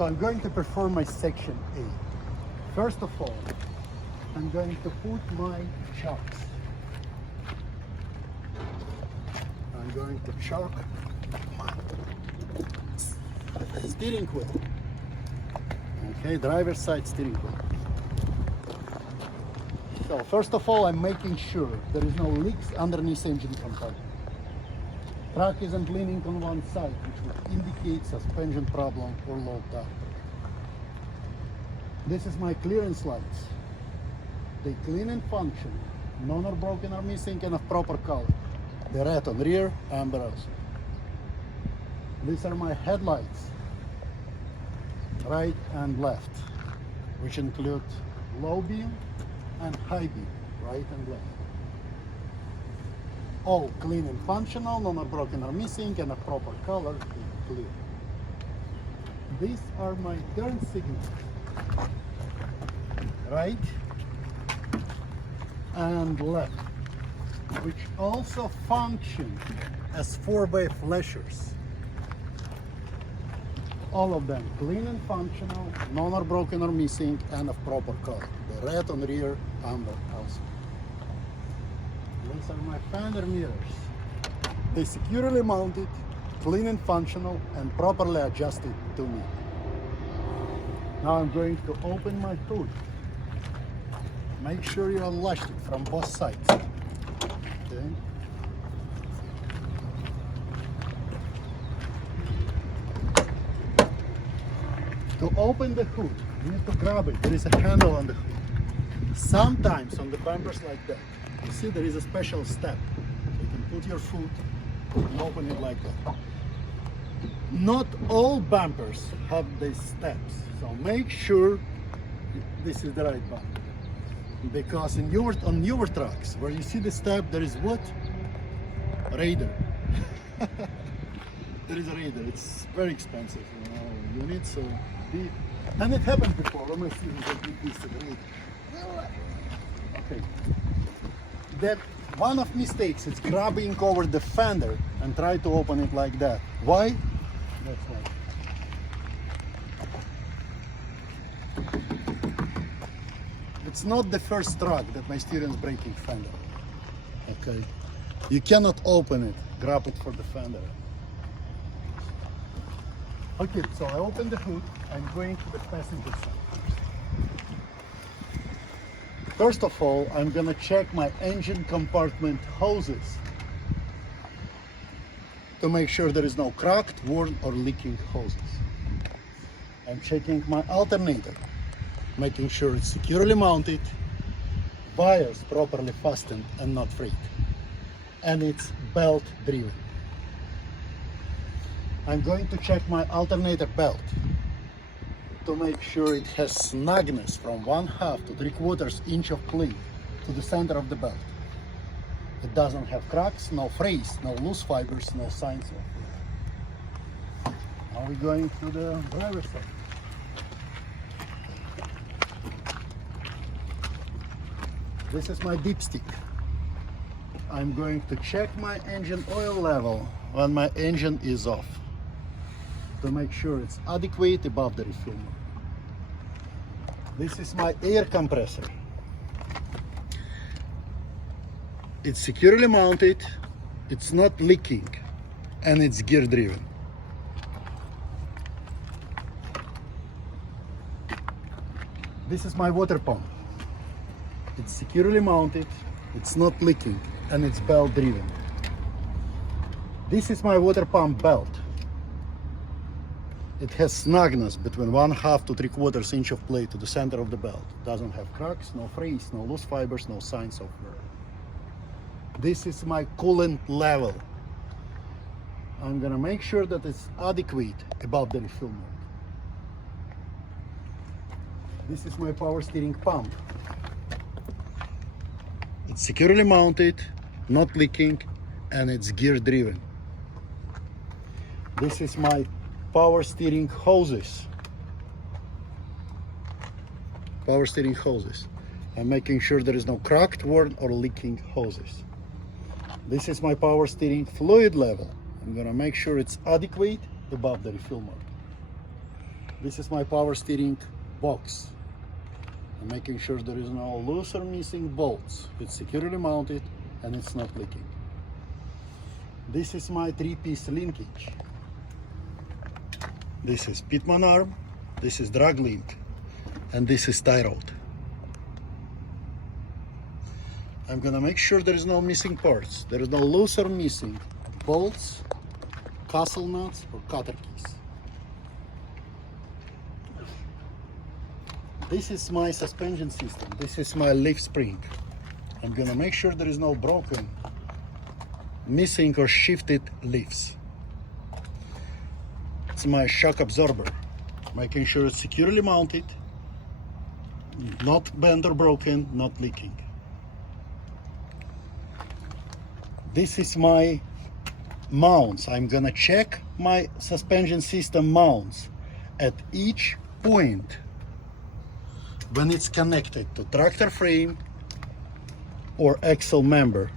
So I'm going to perform my section A. First of all, I'm going to put my chocks. I'm going to chock my steering wheel. Okay, driver's side steering wheel. So first of all, I'm making sure there is no leaks underneath engine compartment. Truck isn't leaning on one side, which would indicate suspension problem or low tire. This is my clearance lights. They clean and function. None are broken or missing and of proper color. The red on rear, amber also. These are my headlights, right and left, which include low beam and high beam, right and left. All clean and functional, none are broken or missing, and a proper color, clear. These are my turn signals, right and left, which also function as 4-way flashers. All of them clean and functional, none are broken or missing, and of proper color. The red on rear, amber also. These are my fender mirrors. They securely mounted, clean and functional, and properly adjusted to me. Now I'm going to open my hood. Make sure you unlatch it from both sides. Okay. To open the hood, you need to grab it. There is a handle on the hood. Sometimes on the bumpers like that, you see there is a special step. So you can put your foot and open it like that. Not all bumpers have these steps, so make sure this is the right bumper. Because on newer trucks, where you see the step, there is what? Radar. There is a radar. It's very expensive, unit. So and it happened before. Let me see if I did this to the radar. Okay. That one of mistakes is grabbing over the fender and try to open it like that. Why? That's why. It's not the first truck that my steering is breaking fender. Okay. You cannot open it, grab it for the fender. Okay, so I open the hood. I'm going to the passenger side. First of all, I'm gonna check my engine compartment hoses to make sure there is no cracked, worn, or leaking hoses. I'm checking my alternator, making sure it's securely mounted, wires properly fastened and not frayed, and it's belt driven. I'm going to check my alternator belt to make sure it has snugness from 1/2 to 3/4 inch of plate to the center of the belt. It doesn't have cracks, no frays, no loose fibers, no signs of it. Now we're going to the driver's side. This is my dipstick. I'm going to check my engine oil level when my engine is off to make sure it's adequate above the refill mark. This is my air compressor. It's securely mounted, it's not leaking, and it's gear driven. This is my water pump. It's securely mounted, it's not leaking, and it's belt driven. This is my water pump belt. It has snugness between 1/2 to 3/4 inch of plate to the center of the belt. Doesn't have cracks, no frays, no loose fibers, no signs of wear. This is my coolant level. I'm gonna make sure that it's adequate above the refill mark. This is my power steering pump. It's securely mounted, not leaking, and it's gear driven. This is my power steering hoses. Power steering hoses. I'm making sure there is no cracked, worn, or leaking hoses. This is my power steering fluid level. I'm gonna make sure it's adequate above the refill mark. This is my power steering box. I'm making sure there is no loose or missing bolts. It's securely mounted and it's not leaking. This is my 3-piece linkage. This is Pitman arm, this is drag link, and this is tie rod. I'm gonna make sure there is no missing parts. There is no loose or missing bolts, castle nuts, or cutter keys. This is my suspension system. This is my leaf spring. I'm gonna make sure there is no broken, missing, or shifted leaves. It's my shock absorber, making sure it's securely mounted, not bent or broken, not leaking. This is my mounts. I'm gonna check my suspension system mounts at each point when it's connected to tractor frame or axle member,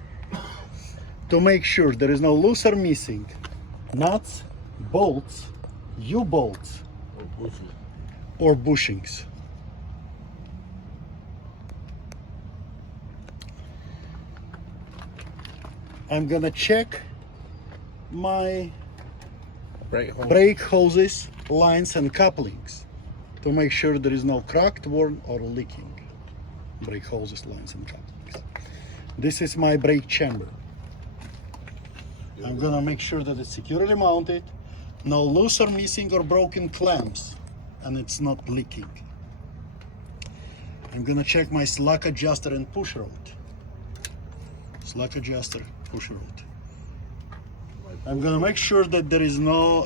to make sure there is no loose or missing nuts, bolts, U-bolts, or bushings. I'm gonna check my brake hoses, lines, and couplings to make sure there is no cracked, worn, or leaking brake hoses, lines, and couplings. This is my brake chamber. I'm gonna make sure that it's securely mounted, no loose or missing or broken clamps, and it's not leaking. I'm gonna check my slack adjuster and push rod. Slack adjuster, push rod. I'm gonna make sure that there is no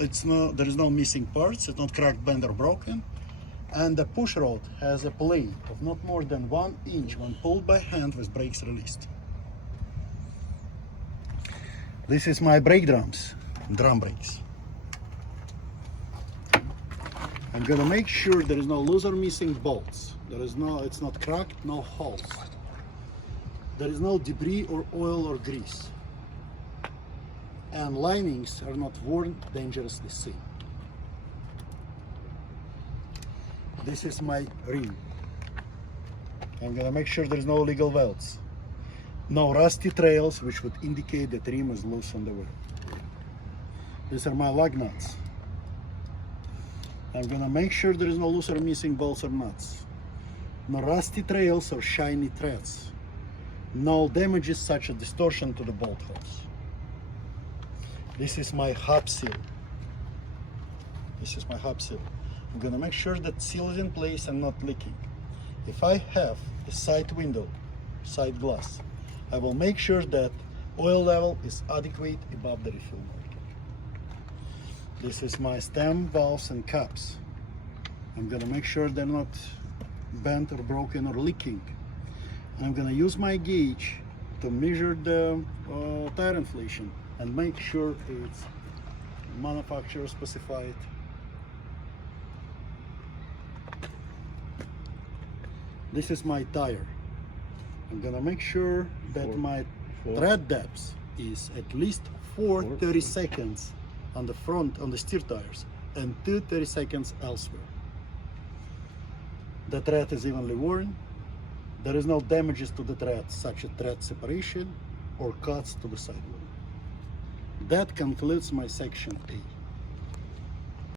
missing parts, it's not cracked, bent, or broken. And the push rod has a play of not more than 1 inch when pulled by hand with brakes released. This is my brake drums, drum brakes. I'm gonna make sure there is no loose or missing bolts. It's not cracked, no holes. There is no debris or oil or grease. And linings are not worn, dangerously seen. This is my rim. I'm gonna make sure there is no illegal welds. No rusty trails which would indicate that rim is loose on the wheel. These are my lug nuts. I'm gonna make sure there is no loose or missing bolts or nuts. No rusty trails or shiny threads. No damages such as distortion to the bolt holes. This is my hub seal. This is my hub seal. I'm gonna make sure that seal is in place and not leaking. If I have a side window, side glass, I will make sure that oil level is adequate above the refill mark. This is my stem, valves, and caps. I'm gonna make sure they're not bent or broken or leaking. I'm gonna use my gauge to measure the tire inflation and make sure it's manufacturer specified. This is my tire. I'm gonna make sure that my tread depth is at least 30 seconds on the front, on the steer tires, and 30 seconds elsewhere. The tread is evenly worn. There is no damages to the tread, such as tread separation or cuts to the sidewall. That concludes my section A.